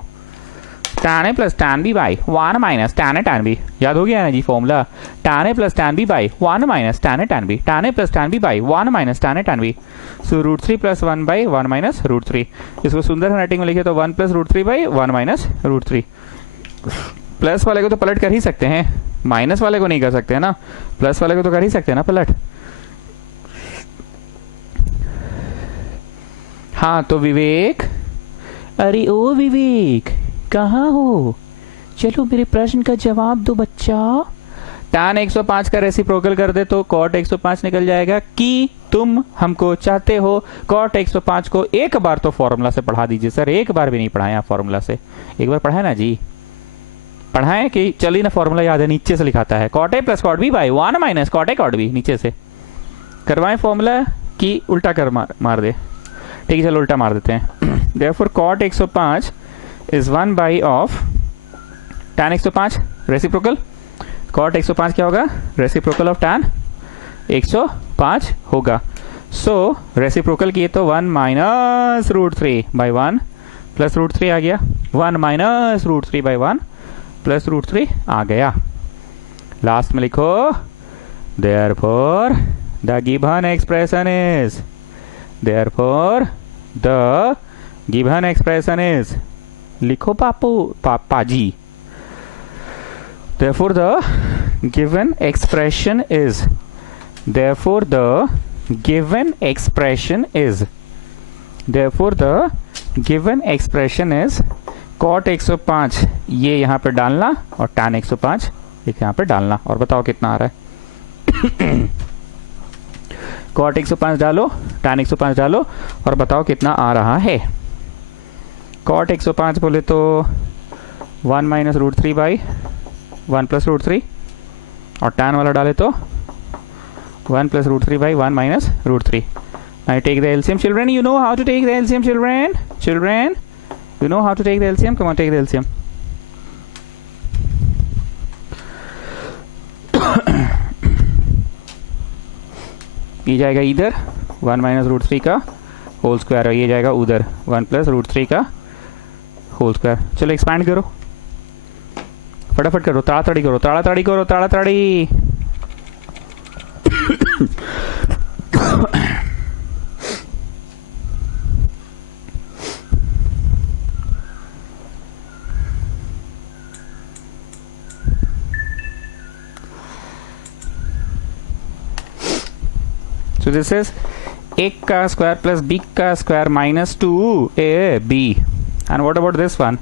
tan a plus tan b by 1 minus tan a tan b. याद हो गया ना जी formula? tan a plus tan b by 1 minus tan a tan b. tan a plus tan b by 1 minus tan a tan b. So √3 plus 1 by 1 minus √3. इसको सुंदर writing में लिखे तो 1 प्लस √3 बाई 1 माइनस √3. प्लस वाले को तो पलट कर ही सकते हैं, माइनस वाले को नहीं कर सकते हैं ना. प्लस वाले को तो कर ही सकते हैं ना पलट. हाँ तो विवेक, अरे ओ विवेक कहाँ हो? चलो मेरे प्रश्न का जवाब दो बच्चा. tan 105 का रेसिप्रोकल कर दे तो cot 105 निकल जाएगा. कि तुम हमको चाहते हो cot 105 को एक बार तो फॉर्मूला से पढ़ा दीजिए. सर एक बार भी नहीं पढ़ाए आप फॉर्मूला से. एक बार पढ़ाए ना जी. पढ़ाए कि चलिए ना फॉर्मूला याद है. नीचे से लिखाता है cot a plus cot b by 1 minus cot a cot b. नीचे से करवाएं फॉर्मूला कि उल्टा कर मार दे. ठीक है चलो उल्टा मार देते हैं. Therefore cot 105 is 1 by of tan 105 reciprocal. cot 105 क्या होगा? रेसिप्रोकल ऑफ tan 105 होगा. सो रेसिप्रोकल किए तो 1 माइनस √3 बाई 1 प्लस √3 आ गया. 1 माइनस √3 बाई 1 प्लस √3 आ गया. लास्ट में लिखो therefore the given expression is. Therefore the given expression is. लिखो पाजी. Therefore the given expression is. Therefore the given expression is. Therefore the given expression is cot 105 ये यहाँ पे डालना और tan 105 एक यहाँ पे डालना. और बताओ कितना आ रहा है? cot 105 डालो, tan 105 डालो और बताओ कितना आ रहा है. cot 105 बोले तो 1 माइनस √3 बाई 1 प्लस √3 और tan वाला डाले तो 1 plus √3 by 1 minus √3. I take the LCM. Children, you know how to take the LCM, children? Children, you know how to take the LCM? Come on, take the LCM. ये जाएगा इधर 1 minus √3 का whole square और ये जाएगा उधर 1 plus √3 का whole square. चलो एक्सपैंड करो, फटाफट करो, ताड़ाताड़ी करो, ताड़ाताड़ी करो, ताड़ाताड़ी. So this is a का स्क्वायर प्लस b का square minus 2ab and what about this one,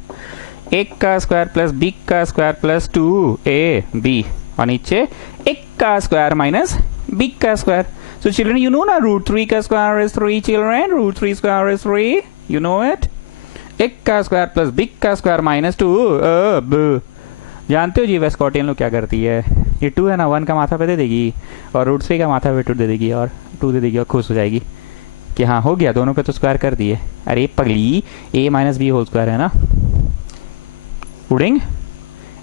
a का स्क्वायर प्लस b का स्क्वायर प्लस 2ab, और नीचे a का स्क्वायर माइनस b का square. So children, you know ना root 3 का square is 3 children, root 3 square is 3, you know it. a का square plus b का स्क्वायर माइनस 2ab. जानते हो जी वेस्कॉटियन लोग क्या करती है, ये 2 है ना 1 का माथा पे दे देगी और रूट 3 का माथा पे 2 दे देगी और 2 दे देगी और खुश हो जाएगी कि हाँ हो गया, दोनों पे तो स्क्वायर कर दिए. अरे पगली, a minus b whole square है ना. उडिंग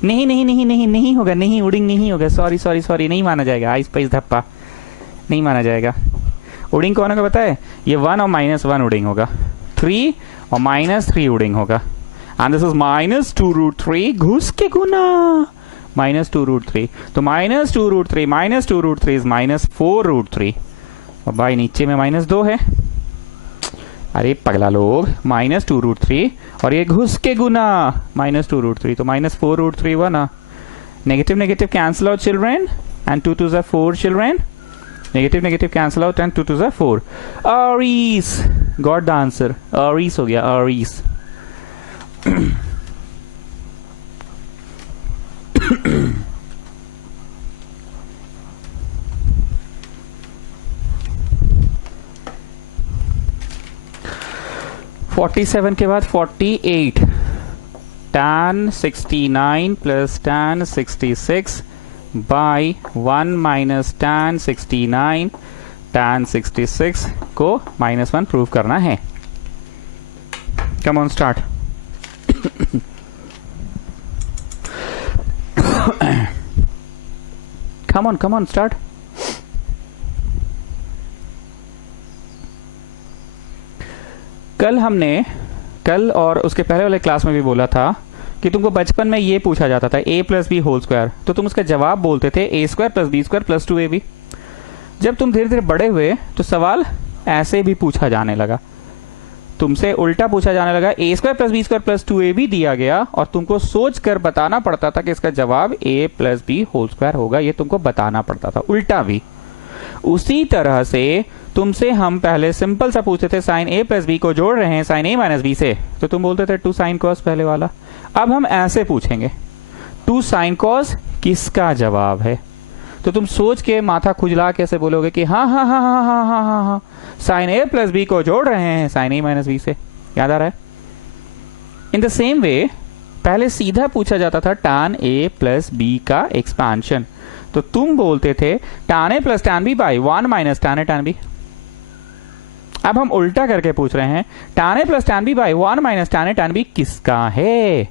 नहीं नहीं नहीं नहीं नहीं होगा, नहीं उडिंग नहीं होगा, सॉरी सॉरी सॉरी, नहीं माना जाएगा. आइस पाइस धप्पा नहीं माना जाएगा. उडिंग कौन होगा पता है, ये 1 और माइनस 1 उडिंग होगा, 3 और माइनस 3 उडिंग होगा. And this is minus 2 root 3 घुस के गुना माइनस 2 रूट 3. तो minus 2 root 3 minus 2 root 3 is minus 4 root 3. और भाई नीचे में माइनस 2 है. अरे पगला लोग, माइनस 2 रूट 3 और ये घुस के गुना माइनस 2 रूट 3, तो माइनस 4 रूट 3 हुआ ना. Negative negative cancel out children, and 2 2 4 children. Negative negative cancel out and 2 2 4. अरीस गॉट द आंसर. अरीस हो गया, अरीस. (47) के बाद 48. tan 69 plus tan 66 by 1 minus tan 69 tan 66 को -1 प्रूव करना है. Come on start. come on start. कल और उसके पहले वाले क्लास में भी बोला था कि तुमको बचपन में ये पूछा जाता था a plus B whole square, तो तुम उसका जवाब बोलते थे a square plus b square plus 2ab. जब तुम धीरे धीरे बड़े हुए तो सवाल ऐसे भी पूछा जाने लगा, तुमसे उल्टा पूछा जाने लगा, a square plus b square plus 2ab दिया गया और तुमको सोच कर बताना पड़ता था कि इसका जवाब a plus B whole square होगा. ये तुमको बताना पड़ता था, उल्टा भी. उसी तरह से तुमसे हम पहले सिंपल सा पूछते थे साइन a प्लस बी को जोड़ रहे हैं साइन a माइनस बी से, तो तुम बोलते थे 2 साइन कॉस पहले वाला. अब हम ऐसे पूछेंगे 2 साइन कॉस किसका जवाब है, तो तुम सोच के माथा खुजला कैसे बोलोगे कि हाँ हाँ हाँ हाँ हाँ हाँ हाँ हाँ साइन a प्लस बी को जोड़ रहे हैं साइन a माइनस बी से. याद आ रहा है. इन द सेम वे पहले सीधा पूछा जाता था tan a प्लस बी का एक्सपांशन, तो तुम बोलते थे tan a plus tan b by 1 minus tan a tan b. अब हम उल्टा करके पूछ रहे हैं tan a plus tan b by 1 minus tan a tan b किसका है,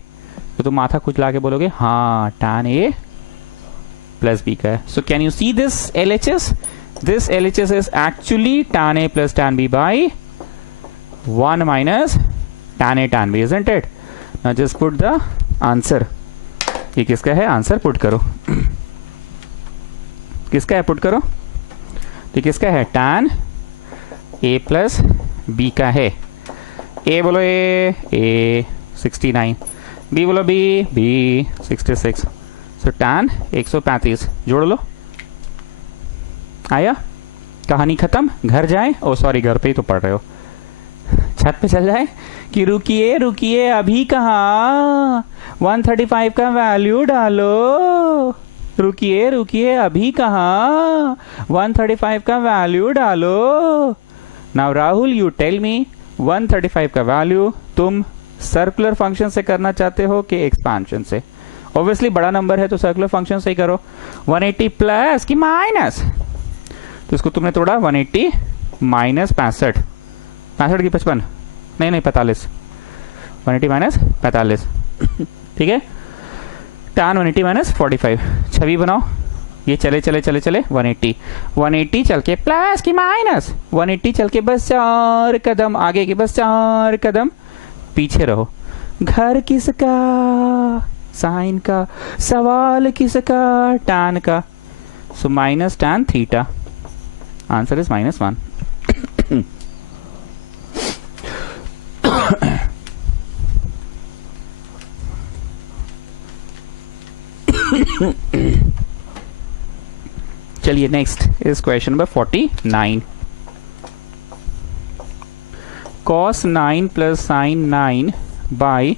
तो तुम माथा खुजला के बोलोगे हाँ tan a प्लस b का है. सो can you see this LHS? This LHS is actually tan a plus tan b by 1 minus tan a tan b, isn't it? Now just put the answer. ये किसका है, answer put करो. किसका है put करो. तो किसका है, tan a प्लस b का है. a बोलो a 69, b बोलो b 66. So tan 135 जोड़ लो. आया, कहानी खत्म. घर जाए, ओ सॉरी घर पे ही तो पढ़ रहे हो, छत पे चल जाए कि रुकिए रुकिए अभी कहाँ 135 का वैल्यू डालो. रुकिए रुकिए अभी कहाँ 135 का वैल्यू डालो. Now Rahul you tell me 135 का वैल्यू तुम सर्कुलर फंक्शन से करना चाहते हो कि एक्सपांशन से. ऑब्वियसली बड़ा नंबर है तो सर्कुलर फंक्शन से ही करो. 180 प्लस की माइनस, तो इसको तुमने तोड़ा 180 माइनस 65 की 55 नहीं 45, 180 माइनस 45. ठीक है. tan 180 माइनस 45 छवि बनाओ. ये चले 180 चल के प्लस की माइनस 180 चल के बस 4 कदम आगे की, बस 4 कदम पीछे रहो. घर किसका, साइन का. सवाल किसका, tan का. So minus tan theta. Answer is -1. चलिए next is question number 49. cos 9 plus sin 9 by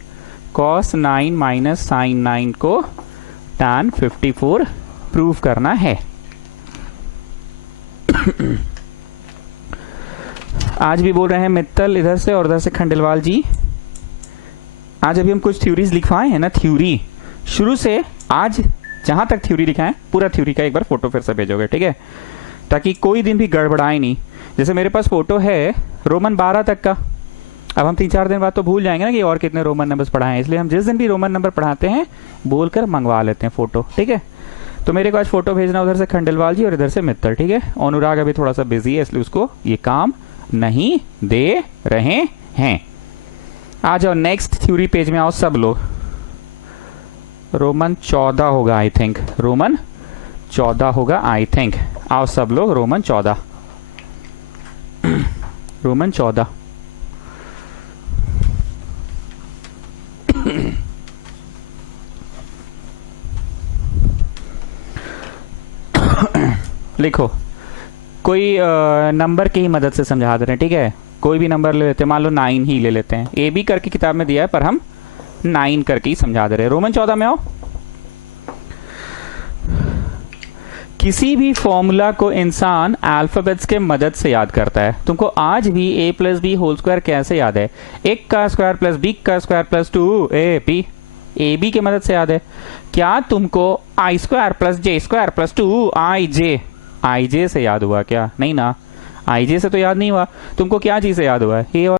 cos 9 minus sin 9 को tan 54 प्रूव करना है। आज भी बोल रहे हैं मित्तल इधर से और उधर से खंडेलवाल जी। आज अभी हम कुछ थ्योरीज लिखवाए हैं ना, थ्योरी शुरू से आज जहां तक थ्योरी लिखा है पूरा थ्योरी का एक बार फोटो फिर से भेजोगे, ठीक है, ताकि कोई दिन भी गड़बड़ाए नहीं। जैसे मेरे पास फोटो है रोमन 12 तक का, अब हम 3-4 दिन बाद तो भूल जाएंगे ना कि और कितने रोमन नंबर्स पढ़ाए हैं, इसलिए हम जिस दिन भी रोमन नंबर पढ़ाते हैं बोलकर मंगवा लेते हैं फोटो, ठीक है। तो मेरे को आज फोटो भेजना उधर से खंडेलवाल जी और इधर से मित्तल, ठीक है। अनुराग अभी थोड़ा सा बिजी है इसलिए उसको ये काम नहीं दे रहे हैं। आ जाओ नेक्स्ट थ्योरी पेज में आओ सब लोग। रोमन 14 होगा आई थिंक, रोमन 14 होगा आई थिंक। आओ सब लोग रोमन 14 रोमन 14 लिखो। कोई नंबर की ही मदद से समझा दे रहे हैं, ठीक है। कोई भी नंबर ले लेते हैं, मान लो 9 ही ले लेते हैं। ए बी करके किताब में दिया है पर हम 9 करके ही समझा दे रहे हैं। रोमन 14 में आओ। किसी भी फॉर्मूला को इंसान अल्फाबेट्स के मदद से याद करता है। तुमको आज भी a plus B whole square कैसे याद है? a का स्क्वायर प्लस b का square plus 2ab, A B की मदद से याद है। क्या तुमको I square plus J square plus 2ij I J से याद हुआ क्या? नहीं ना, आई जे से तो याद नहीं हुआ। तुमको क्या चीज से याद हुआ है? ए और